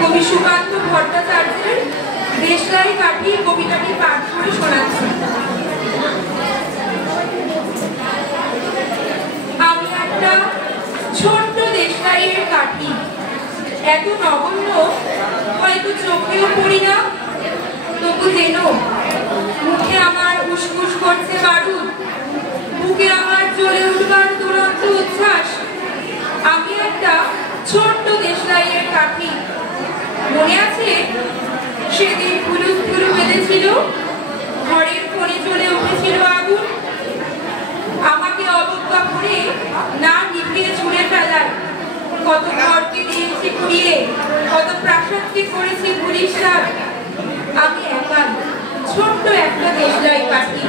কবি সুকান্ত ভট্টাচার্যের দেশলাই কাঠি কবিতাটি পাঠ করে শোনাচ্ছি। আমি একটা ছোট্ট দেশলাইয়ের কাঠি, এত নগণ্য হয়তো চোখেও পড়ি না, তবু যেন মুখে আমার উসকুস করছে বারুদ, বুকে আমার জ্বলে উঠবার দুরন্ত উচ্ছ্বাস। আমি একটা ছোট্ট দেশলাইয়ের কাঠি। মনে আছে সেদিন ফুলুক ফুলু বেঁধেছিল, ঘরের কোণে চলে উঠেছিল আগুন, আমাকে অবজ্ঞা করে না নিভিয়ে ছুঁড়ে ফেলার। কত ঘরকে দিয়েছি পুড়িয়ে, কত প্রাসাদকে করেছি পুলিশার। আমি একা ছোট্ট একটা দেশলাই কাঠি,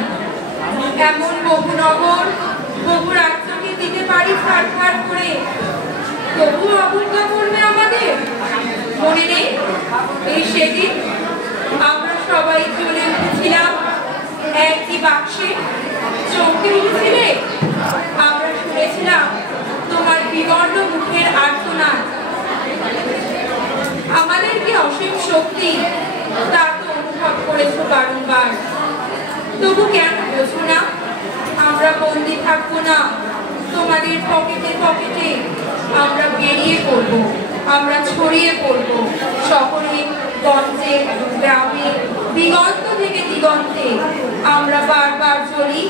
এমন বহু নগর বহু রাজ্যকে দিতে পারি ছাড় করে, তবু অবজ্ঞা করবে আমাদের। মনে নেই এই সেদিন আমরা সবাই চলে উঠেছিলাম একটি বাক্সে, চমকে উঠেছিলে। আমরা শুনেছিলাম তোমার বিবর্ণ মুখের আর্তনাদ। আমাদের কি অসীম শক্তি তা তো অনুভব করেছো বারংবার, তবু কেন বোঝো না আমরা বন্দি থাকবো না তোমাদের পকেটে পকেটে। আমরা বেরিয়ে পড়বো, আমরা ছড়িয়ে পড়বো শহরে গঞ্জে গ্রামে, দিগন্ত থেকে দিগন্তে। আমরা বারবার চলি